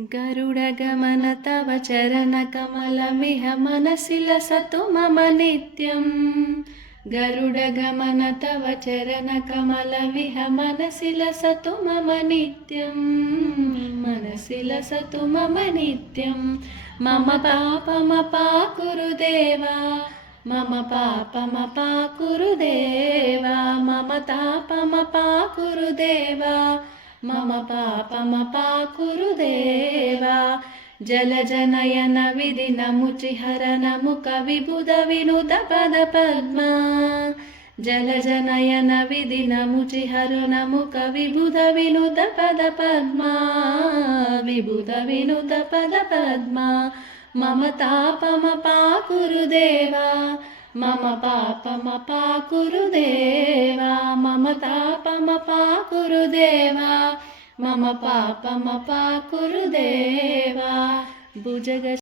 गरुडगमन तव चरणकमलमिह मनसि लसतु मम नित्यं। गरुडगमन तव चरणकमलमिह मनसि लसतु मम नित्यं। मनसि लसतु मम नित्यं। मम पापमपाकुरु देवा, मम पापमपाकुरु देवा, मम तापमपाकुरु देवा, मम पापमपाकुरु देवा। जलजनयन विधिनमुचिहरन मुख विबुध विनुत पद पद्मा। जलजनयन विधिनमुचिहरन मुख विबुध विनुत पद पद्मा, विबुध विनुत पद पद्मा। मम तापमपाकुरु देवा, मम पापमपाकुरु देवा, मम तापमपाकुरु देवा, मम पापमपाकुरु देवा। भुजग